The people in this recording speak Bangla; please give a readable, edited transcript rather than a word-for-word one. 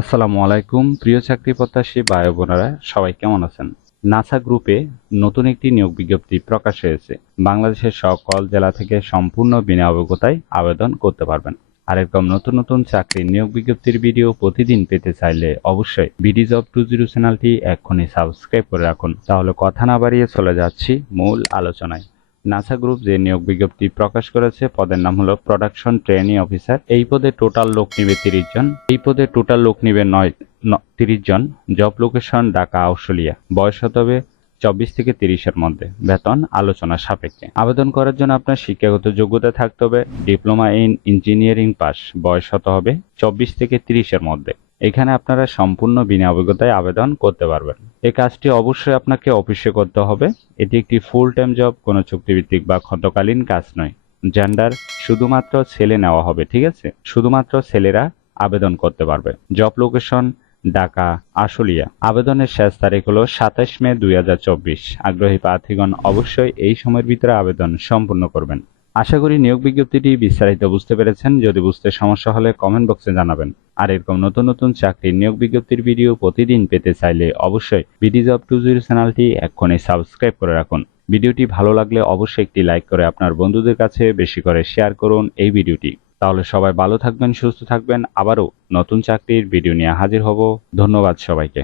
আসসালামু আলাইকুম প্রিয় চাকরি প্রত্যাশী ভাই ও বোনেরা, সবাই কেমন আছেন? নাসা গ্রুপে নতুন একটি নিয়োগ বিজ্ঞপ্তি প্রকাশ হয়েছে। বাংলাদেশের সকল জেলা থেকে সম্পূর্ণ বিনা অভিজ্ঞতায় আবেদন করতে পারবেন। আর এরকম নতুন নতুন চাকরির নিয়োগ বিজ্ঞপ্তির ভিডিও প্রতিদিন পেতে চাইলে অবশ্যই বিডি জব 20 চ্যানেলটি এক্ষুনি সাবস্ক্রাইব করে রাখুন। তাহলে কথা না বাড়িয়ে চলে যাচ্ছি মূল আলোচনায়। নাসা গ্রুপ যে নিয়োগ বিজ্ঞপ্তি প্রকাশ করেছে, পদের নাম হলো প্রোডাকশন ট্রেনি অফিসার। এই পদে টোটাল লোক নিবে 30 জন। এই পদে টোটাল লোক নিবে 30 জন। Job location Dhaka Ashulia. বয়স হতে হবে 24 থেকে 30-এর মধ্যে। বেতন আলোচনা সাপেক্ষে। আবেদন করার জন্য আপনার শিক্ষাগত যোগ্যতা থাকতে হবে ডিপ্লোমা ইন ইঞ্জিনিয়ারিং পাস। বয়স হতে হবে 24 থেকে 30-এর মধ্যে। এখানে আপনারা সম্পূর্ণ বিনা অভিজ্ঞতায় আবেদন করতে পারবেন। এই কাজটি অবশ্যই আপনাকে অফিসে করতে হবে। এটি একটি ফুল টাইম জব, কোনো চুক্তিভিত্তিক বা খণ্ডকালীন কাজ নয়। জেন্ডার শুধুমাত্র ছেলে নেওয়া হবে, ঠিক আছে? শুধুমাত্র ছেলেরা আবেদন করতে পারবে। Job location Dhaka Ashulia. আবেদনের শেষ তারিখ হলো 27 মে 2024। আগ্রহী প্রার্থীগণ অবশ্যই এই সময়ের ভিতরে আবেদন সম্পূর্ণ করবেন। আশা করি নিয়োগ বিজ্ঞপ্তিটি বিস্তারিত বুঝতে পেরেছেন। যদি বুঝতে সমস্যা হলে কমেন্ট বক্সে জানাবেন। আর এরকম নতুন নতুন চাকরির নিয়োগ বিজ্ঞপ্তির ভিডিও প্রতিদিন পেতে চাইলে অবশ্যই বিডি জব 20 চ্যানেলটি এক্ষুনি সাবস্ক্রাইব করে রাখুন। ভিডিওটি ভালো লাগলে অবশ্যই একটি লাইক করে আপনার বন্ধুদের কাছে বেশি করে শেয়ার করুন এই ভিডিওটি। তাহলে সবাই ভালো থাকবেন, সুস্থ থাকবেন। আবারও নতুন চাকরির ভিডিও নিয়ে হাজির হব। ধন্যবাদ সবাইকে।